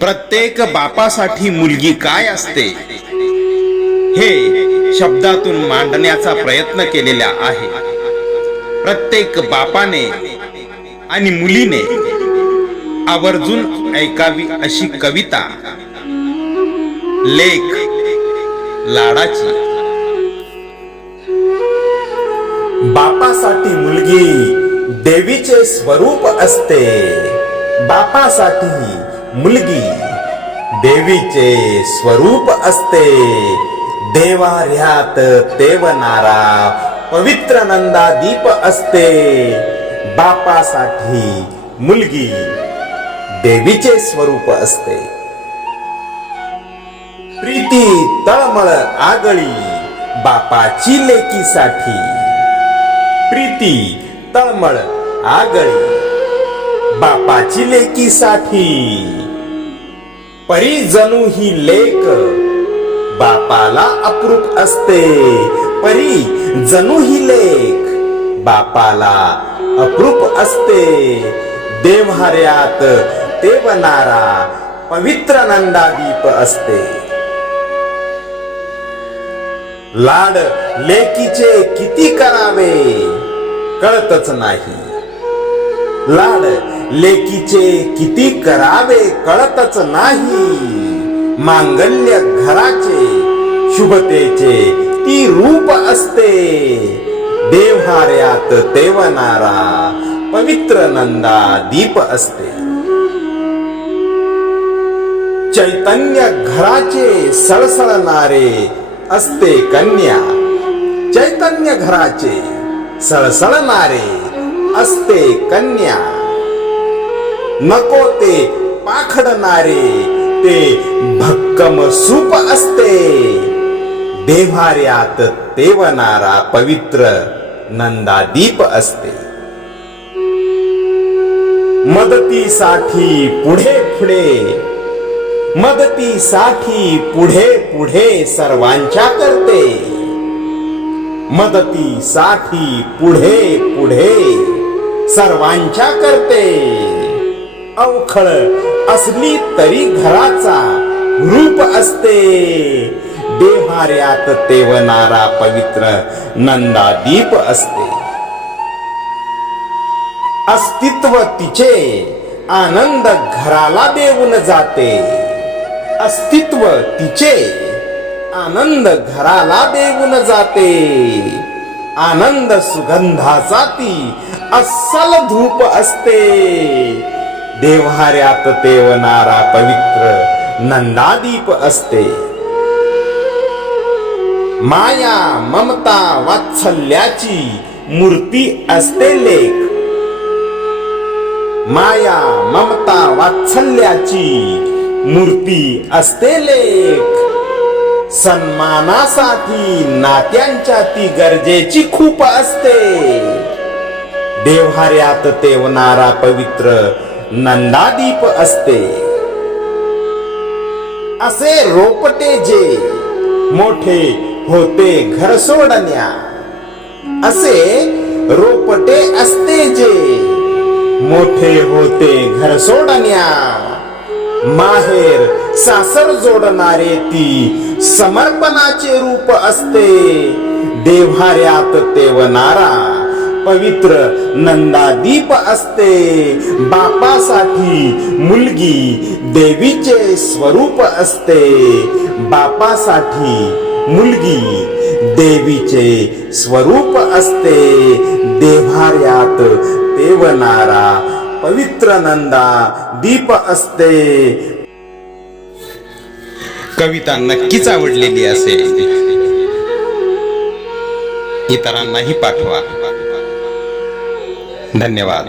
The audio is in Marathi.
प्रत्येक बापासाठी मुलगी काय असते हे शब्दातून मांडण्याचा प्रयत्न केलेला आहे. प्रत्येक बापाने आणि मुलीने आवर्जून ऐकावी अशी कविता, लेख लाडाची. बापासाठी मुलगी देवीचे स्वरूप असते. बापासाठी मुलगी देवीचे स्वरूप असते. देवाऱ्यात तेवणारा पवित्र नंदादीप असते. बापासाठी मुलगी देवीचे स्वरूप असते. प्रीती तळमळ आगळी बापाची लेकीसाठी. प्रीती तळमळ आगळी बापाची लेकीसाठी. परी जणू ही लेक बापाला अप्रूप असते. परी जणू ही लेक बापाला अप्रूप असते. देव्हाऱ्यात तेवणारा पवित्र नंदादीप असते. लाड लेकीचे किती करावे कळतच नाही. लाड लेकीचे किती करावे कळतच नाही. मांगल्य घराचे शुभतेचे ती रूप असते. देव्हाऱ्यात तेवणारा पवित्र नंदादीप असते. चैतन्य घराचे सळसळणारे असते कन्या. चैतन्य घराचे सळसळणारे असते कन्या. नको ते पाखडणारे ते भक्कम सूप असते. देव्हाऱ्यात तेवणारा पवित्र नंदादीप असते. मदतीसाठी पुढे पुढे मदतीसाठी पुढे पुढे सर्वांच्या करते. मदतीसाठी पुढे पुढे सर्वांच्या करते. अवखळ असली तरी घराचा रूप असते. देव्हाऱ्यात तेवणारा पवित्र नंदादीप असते. अस्तित्व तिचे आनंद घराला देऊन जाते. अस्तित्व तिचे आनंद घराला देऊन जाते. आनंद सुगंधाचा ती अस्सल धूप असते. देव्हाऱ्यात तेवणारा पवित्र नंदादीप असते. माया ममता वात्सल्याची मूर्ती असते लेक. माया ममता वात्सल्याची मूर्ती असते लेक. सन्मानासाठी नात्यांच्या ती गरजेची खूप असते. देव्हाऱ्यात तेवणारा पवित्र नंदादीप असते. असे रोपटे जे मोठे होते घर सोडण्या. असे रोपटे असते जे मोठे होते घर सोडण्या. माहेर सासर जोडणारे ती समर्पणाचे रूप असते. देव्हाऱ्यात तेवणारा पवित्र नंदादीप असते. बापासाठी मुलगी देवीचे स्वरूप असते. बापासाठी मुलगी देवीचे स्वरूप असते. देव्हाऱ्यात तेवणारा पवित्र नंदादीप असते. कविता नक्कीच आवडलेली असेल. इतरांनाही पाठवा. धन्यवाद.